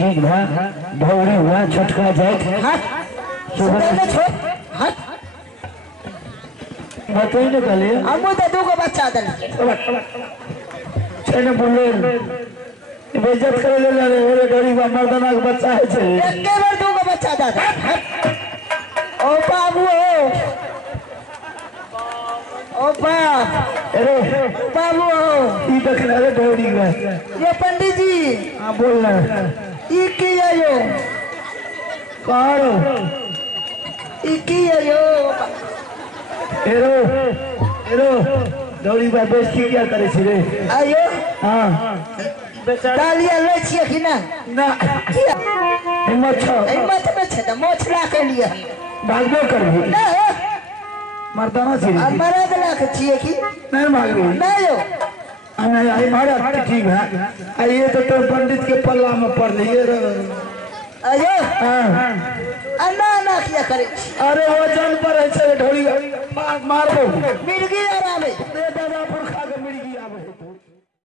ठीक बा भौरी हुआ छटका जाए बताई न कले हम तो दो को बच्चा दल छने बोले बेइज्जत करे ले रे गरीब मर्दाना के बच्चा है छे एक बार दो को बच्चा दादा ओ बाबू ओ बाप अरे बाबू ई देख रे भौरी में ये पंडित जी हां बोल ना ई की है यो कारो ई की है यो एरो दौड़ी बा बेइज्जती क्या करे छी रे आयो हां डालिया ले छिए कि ना ना किया हिम्मत में छे त मोछला के लिए भागबे करबी ना मर्दाना छी आ मरद लाख छिए कि नहीं भागबी ना यो अने आई मारा ठीक है आइए तो पंडित के पल्ला में पड़ लिए रे आयो हां अन्ना किया करे अरे वजन पर है से ढोली मारबो मिर्गी आराम है दादा पुरखा के मिर्गी आवे